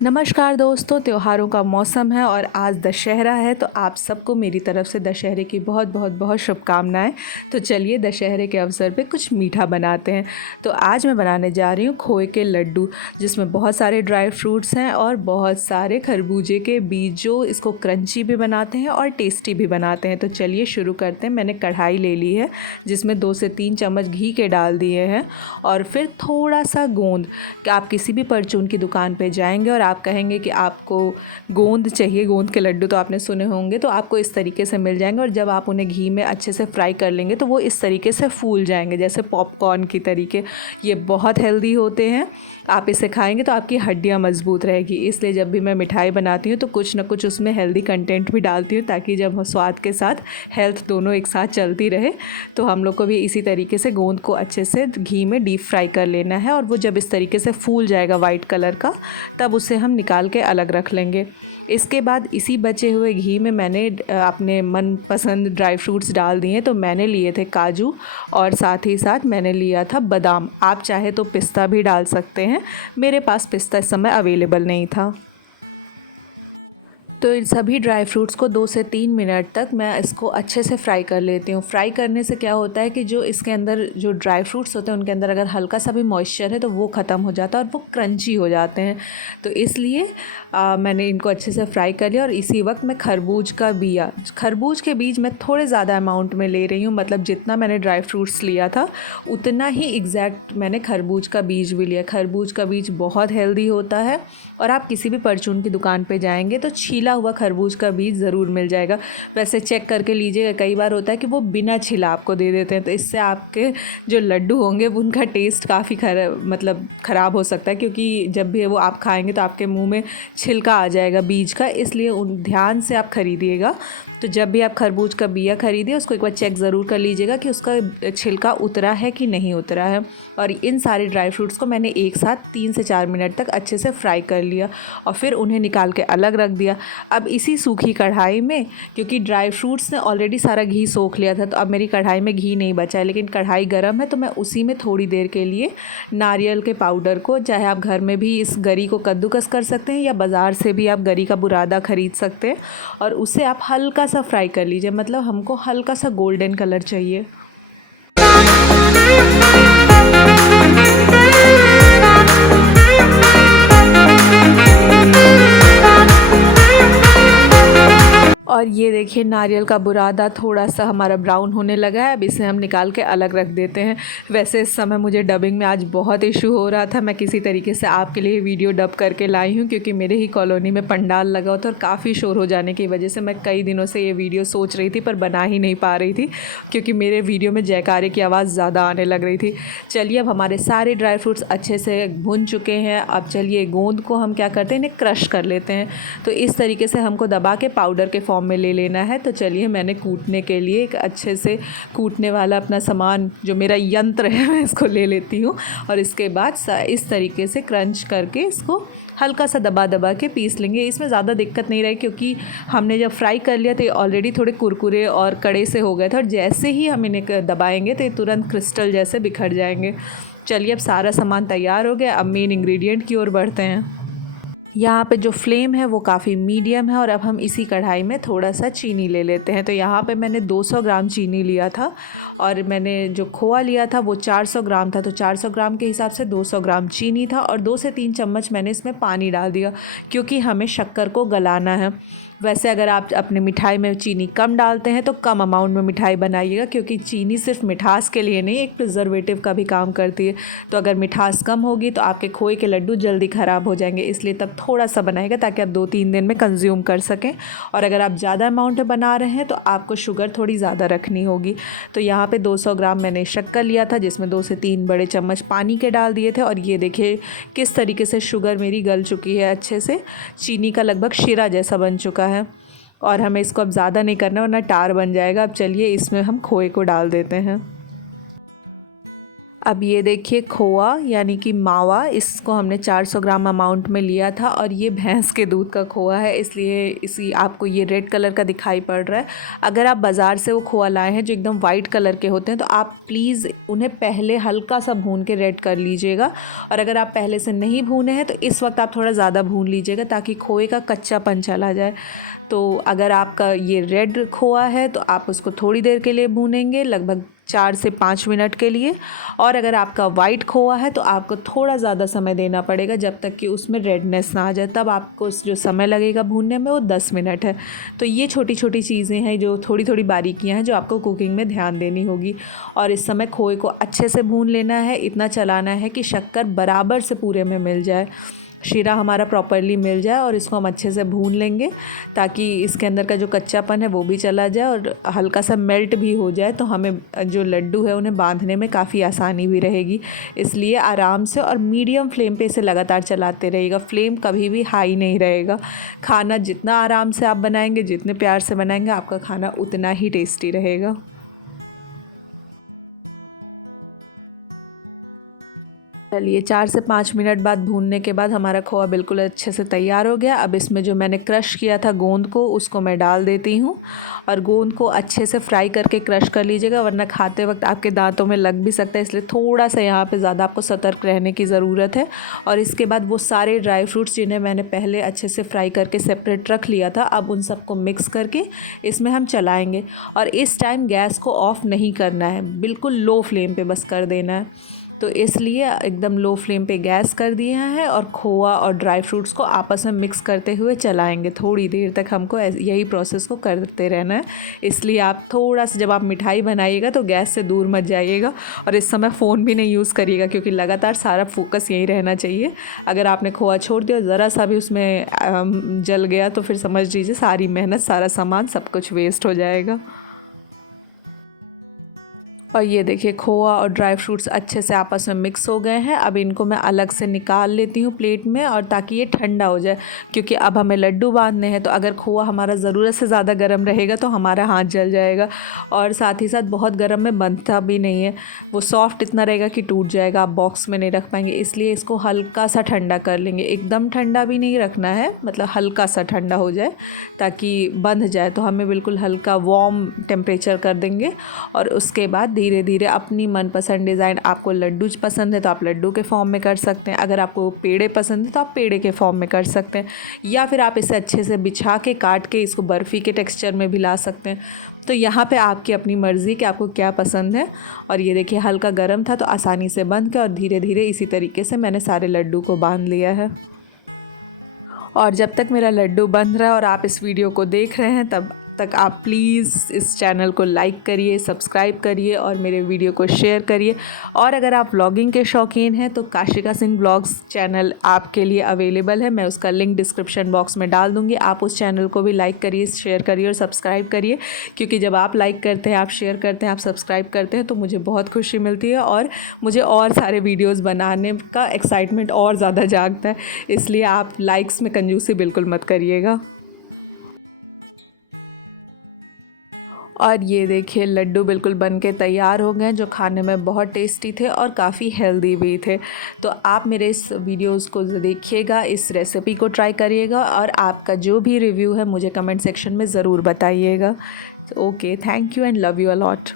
नमस्कार दोस्तों, त्योहारों का मौसम है और आज दशहरा है। तो आप सबको मेरी तरफ से दशहरे की बहुत बहुत बहुत शुभकामनाएं। तो चलिए दशहरे के अवसर पे कुछ मीठा बनाते हैं। तो आज मैं बनाने जा रही हूँ खोए के लड्डू, जिसमें बहुत सारे ड्राई फ्रूट्स हैं और बहुत सारे खरबूजे के बीज जो इसको क्रंची भी बनाते हैं और टेस्टी भी बनाते हैं। तो चलिए शुरू करते हैं। मैंने कढ़ाई ले ली है जिसमें 2 से 3 चम्मच घी के डाल दिए हैं और फिर थोड़ा सा गोंद। कि आप किसी भी परचून की दुकान पे जाएंगे और आप कहेंगे कि आपको गोंद चाहिए, गोंद के लड्डू तो आपने सुने होंगे, तो आपको इस तरीके से मिल जाएंगे। और जब आप उन्हें घी में अच्छे से फ्राई कर लेंगे तो वो इस तरीके से फूल जाएंगे जैसे पॉपकॉर्न की तरीके। ये बहुत हेल्दी होते हैं, आप इसे खाएंगे तो आपकी हड्डियाँ मजबूत रहेगी। इसलिए जब भी मैं मिठाई बनाती हूँ तो कुछ ना कुछ उसमें हेल्दी कंटेंट भी डालती हूँ, ताकि जब हम स्वाद के साथ हेल्थ दोनों एक साथ चलती रहे। तो हम लोग को भी इसी तरीके से गोंद को अच्छे से घी में डीप फ्राई कर लेना है और वो जब इस तरीके से फूल जाएगा वाइट कलर का, तब उसे हम निकाल के अलग रख लेंगे। इसके बाद इसी बचे हुए घी में मैंने अपने मनपसंद ड्राई फ्रूट्स डाल दिए। तो मैंने लिए थे काजू और साथ ही साथ मैंने लिया था बादाम। आप चाहे तो पिस्ता भी डाल सकते हैं, मेरे पास पिस्ता इस समय अवेलेबल नहीं था। तो इन सभी ड्राई फ्रूट्स को 2 से 3 मिनट तक मैं इसको अच्छे से फ्राई कर लेती हूँ। फ्राई करने से क्या होता है कि जो इसके अंदर जो ड्राई फ्रूट्स होते हैं उनके अंदर अगर हल्का सा भी मॉइस्चर है तो वो ख़त्म हो जाता है और वो क्रंची हो जाते हैं। तो इसलिए मैंने इनको अच्छे से फ्राई कर लिया। और इसी वक्त मैं खरबूज के बीज मैं थोड़े ज़्यादा अमाउंट में ले रही हूँ, मतलब जितना मैंने ड्राई फ्रूट्स लिया था उतना ही एग्जैक्ट मैंने खरबूज का बीज भी लिया। खरबूज का बीज बहुत हेल्दी होता है और आप किसी भी परचून की दुकान पे जाएंगे तो छीला हुआ खरबूज का बीज ज़रूर मिल जाएगा। वैसे चेक करके लीजिएगा, कई बार होता है कि वो बिना छिला आपको दे देते हैं, तो इससे आपके जो लड्डू होंगे उनका टेस्ट काफ़ी ख़राब हो सकता है, क्योंकि जब भी वो आप खाएंगे तो आपके मुंह में छिलका आ जाएगा बीज का। इसलिए उन ध्यान से आप ख़रीदिएगा। तो जब भी आप खरबूज का बिया ख़रीदें उसको एक बार चेक ज़रूर कर लीजिएगा कि उसका छिलका उतरा है कि नहीं उतरा है। और इन सारे ड्राई फ्रूट्स को मैंने एक साथ 3 से 4 मिनट तक अच्छे से फ्राई कर लिया और फिर उन्हें निकाल के अलग रख दिया। अब इसी सूखी कढ़ाई में, क्योंकि ड्राई फ्रूट्स ने ऑलरेडी सारा घी सोख लिया था, तो अब मेरी कढ़ाई में घी नहीं बचा है, लेकिन कढ़ाई गर्म है तो मैं उसी में थोड़ी देर के लिए नारियल के पाउडर को, चाहे आप घर में भी इस गरी को कद्दूकस कर सकते हैं या बाज़ार से भी आप गरी का बुरादा ख़रीद सकते हैं, और उसे आप हल्का सा फ्राई कर लीजिए। मतलब हमको हल्का सा गोल्डन कलर चाहिए। और ये देखिए नारियल का बुरादा थोड़ा सा हमारा ब्राउन होने लगा है। अब इसे हम निकाल के अलग रख देते हैं। वैसे इस समय मुझे डबिंग में आज बहुत इशू हो रहा था, मैं किसी तरीके से आपके लिए वीडियो डब करके लाई हूँ, क्योंकि मेरे ही कॉलोनी में पंडाल लगा हुआ था और काफ़ी शोर हो जाने की वजह से मैं कई दिनों से ये वीडियो सोच रही थी पर बना ही नहीं पा रही थी, क्योंकि मेरे वीडियो में जयकारे की आवाज़ ज़्यादा आने लग रही थी। चलिए अब हमारे सारे ड्राई फ्रूट्स अच्छे से भुन चुके हैं। अब चलिए गोंद को हम क्या करते हैं, इन्हें क्रश कर लेते हैं। तो इस तरीके से हमको दबा के पाउडर के फॉर्म में ले लेना है। तो चलिए मैंने कूटने के लिए एक अच्छे से कूटने वाला अपना सामान, जो मेरा यंत्र है, मैं इसको ले लेती हूँ और इसके बाद इस तरीके से क्रंच करके इसको हल्का सा दबा दबा के पीस लेंगे। इसमें ज़्यादा दिक्कत नहीं रही, क्योंकि हमने जब फ्राई कर लिया तो ये ऑलरेडी थोड़े कुरकुरे और कड़े से हो गए थे, और जैसे ही हम इन्हें दबाएंगे तो ये तुरंत क्रिस्टल जैसे बिखर जाएंगे। चलिए अब सारा सामान तैयार हो गया। अब मेन इंग्रेडिएंट की ओर बढ़ते हैं। यहाँ पे जो फ्लेम है वो काफ़ी मीडियम है और अब हम इसी कढ़ाई में थोड़ा सा चीनी ले लेते हैं। तो यहाँ पे मैंने 200 ग्राम चीनी लिया था और मैंने जो खोआ लिया था वो 400 ग्राम था। तो 400 ग्राम के हिसाब से 200 ग्राम चीनी था और 2 से 3 चम्मच मैंने इसमें पानी डाल दिया, क्योंकि हमें शक्कर को गलाना है। वैसे अगर आप अपने मिठाई में चीनी कम डालते हैं तो कम अमाउंट में मिठाई बनाइएगा, क्योंकि चीनी सिर्फ मिठास के लिए नहीं, एक प्रिजर्वेटिव का भी काम करती है। तो अगर मिठास कम होगी तो आपके खोए के लड्डू जल्दी ख़राब हो जाएंगे, इसलिए तब थोड़ा सा बनाइएगा ताकि आप 2-3 दिन में कंज्यूम कर सकें। और अगर आप ज़्यादा अमाउंट में बना रहे हैं तो आपको शुगर थोड़ी ज़्यादा रखनी होगी। तो यहाँ पे 200 ग्राम मैंने शक्कर लिया था, जिसमें 2 से 3 बड़े चम्मच पानी के डाल दिए थे। और ये देखिए किस तरीके से शुगर मेरी गल चुकी है अच्छे से, चीनी का लगभग शीरा जैसा बन चुका है। और हमें इसको अब ज़्यादा नहीं करना वरना टार बन जाएगा। अब चलिए इसमें हम खोए को डाल देते हैं। अब ये देखिए खोआ यानी कि मावा, इसको हमने 400 ग्राम अमाउंट में लिया था और ये भैंस के दूध का खोआ है, इसलिए इसी आपको ये रेड कलर का दिखाई पड़ रहा है। अगर आप बाज़ार से वो खोआ लाए हैं जो एकदम वाइट कलर के होते हैं तो आप प्लीज़ उन्हें पहले हल्का सा भून के रेड कर लीजिएगा, और अगर आप पहले से नहीं भूने हैं तो इस वक्त आप थोड़ा ज़्यादा भून लीजिएगा ताकि खोए का कच्चापन चला जाए। तो अगर आपका ये रेड खोआ है तो आप उसको थोड़ी देर के लिए भूनेंगे, लगभग 4 से 5 मिनट के लिए, और अगर आपका वाइट खोआ है तो आपको थोड़ा ज़्यादा समय देना पड़ेगा जब तक कि उसमें रेडनेस ना आ जाए, तब आपको जो समय लगेगा भूनने में वो 10 मिनट है। तो ये छोटी छोटी चीज़ें हैं जो थोड़ी थोड़ी बारीकियां हैं जो आपको कुकिंग में ध्यान देनी होगी। और इस समय खोए को अच्छे से भून लेना है, इतना चलाना है कि शक्कर बराबर से पूरे में मिल जाए, शीरा हमारा प्रॉपरली मिल जाए, और इसको हम अच्छे से भून लेंगे ताकि इसके अंदर का जो कच्चापन है वो भी चला जाए और हल्का सा मेल्ट भी हो जाए, तो हमें जो लड्डू है उन्हें बांधने में काफ़ी आसानी भी रहेगी। इसलिए आराम से और मीडियम फ्लेम पे इसे लगातार चलाते रहिएगा, फ्लेम कभी भी हाई नहीं रहेगा। खाना जितना आराम से आप बनाएंगे, जितने प्यार से बनाएंगे, आपका खाना उतना ही टेस्टी रहेगा। चलिए 4 से 5 मिनट बाद भूनने के बाद हमारा खोआ बिल्कुल अच्छे से तैयार हो गया। अब इसमें जो मैंने क्रश किया था गोंद को, उसको मैं डाल देती हूँ, और गोंद को अच्छे से फ्राई करके क्रश कर लीजिएगा, वरना खाते वक्त आपके दांतों में लग भी सकता है, इसलिए थोड़ा सा यहाँ पे ज़्यादा आपको सतर्क रहने की ज़रूरत है। और इसके बाद वो सारे ड्राई फ्रूट्स जिन्हें मैंने पहले अच्छे से फ्राई करके सेपरेट रख लिया था, अब उन सबको मिक्स करके इसमें हम चलाएँगे। और इस टाइम गैस को ऑफ़ नहीं करना है, बिल्कुल लो फ्लेम पर बस कर देना है। तो इसलिए एकदम लो फ्लेम पे गैस कर दिया है, और खोआ और ड्राई फ्रूट्स को आपस में मिक्स करते हुए चलाएंगे। थोड़ी देर तक हमको यही प्रोसेस को करते रहना है। इसलिए आप थोड़ा सा जब आप मिठाई बनाइएगा तो गैस से दूर मत जाइएगा, और इस समय फ़ोन भी नहीं यूज़ करिएगा क्योंकि लगातार सारा फोकस यही रहना चाहिए। अगर आपने खोआ छोड़ दिया, ज़रा सा भी उसमें जल गया तो फिर समझ लीजिए सारी मेहनत, सारा सामान, सब कुछ वेस्ट हो जाएगा। और ये देखिए खोआ और ड्राई फ्रूट्स अच्छे से आपस में मिक्स हो गए हैं। अब इनको मैं अलग से निकाल लेती हूँ प्लेट में, और ताकि ये ठंडा हो जाए, क्योंकि अब हमें लड्डू बांधने हैं। तो अगर खोआ हमारा ज़रूरत से ज़्यादा गर्म रहेगा तो हमारा हाथ जल जाएगा, और साथ ही साथ बहुत गर्म में बनता भी नहीं है, वो सॉफ्ट इतना रहेगा कि टूट जाएगा, आप बॉक्स में नहीं रख पाएंगे। इसलिए इसको हल्का सा ठंडा कर लेंगे, एकदम ठंडा भी नहीं रखना है, मतलब हल्का सा ठंडा हो जाए ताकि बंध जाए। तो हमें बिल्कुल हल्का वार्म टेम्परेचर कर देंगे, और उसके बाद धीरे धीरे अपनी मनपसंद डिज़ाइन, आपको लड्डू पसंद है तो आप लड्डू के फॉर्म में कर सकते हैं, अगर आपको पेड़े पसंद है तो आप पेड़े के फॉर्म में कर सकते हैं, या फिर आप इसे अच्छे से बिछा के काट के इसको बर्फ़ी के टेक्सचर में भी ला सकते हैं। तो यहाँ पे आपकी अपनी मर्ज़ी कि आपको क्या पसंद है। और ये देखिए हल्का गर्म था तो आसानी से बंध गया, और धीरे धीरे इसी तरीके से मैंने सारे लड्डू को बांध लिया है। और जब तक मेरा लड्डू बंध रहा है और आप इस वीडियो को देख रहे हैं, तब तक आप प्लीज़ इस चैनल को लाइक करिए, सब्सक्राइब करिए और मेरे वीडियो को शेयर करिए। और अगर आप व्लॉगिंग के शौकीन हैं तो काशिका सिंह ब्लॉग्स चैनल आपके लिए अवेलेबल है, मैं उसका लिंक डिस्क्रिप्शन बॉक्स में डाल दूँगी। आप उस चैनल को भी लाइक करिए, शेयर करिए और सब्सक्राइब करिए, क्योंकि जब आप लाइक करते हैं, आप शेयर करते हैं, आप सब्सक्राइब करते हैं तो मुझे बहुत खुशी मिलती है, और मुझे और सारे वीडियोज़ बनाने का एक्साइटमेंट और ज़्यादा जागता है। इसलिए आप लाइक्स में कंजूसी बिल्कुल मत करिएगा। और ये देखिए लड्डू बिल्कुल बन के तैयार हो गए, जो खाने में बहुत टेस्टी थे और काफ़ी हेल्दी भी थे। तो आप मेरे इस वीडियोज़ को देखिएगा, इस रेसिपी को ट्राई करिएगा, और आपका जो भी रिव्यू है मुझे कमेंट सेक्शन में ज़रूर बताइएगा। Okay, thank you and love you a lot.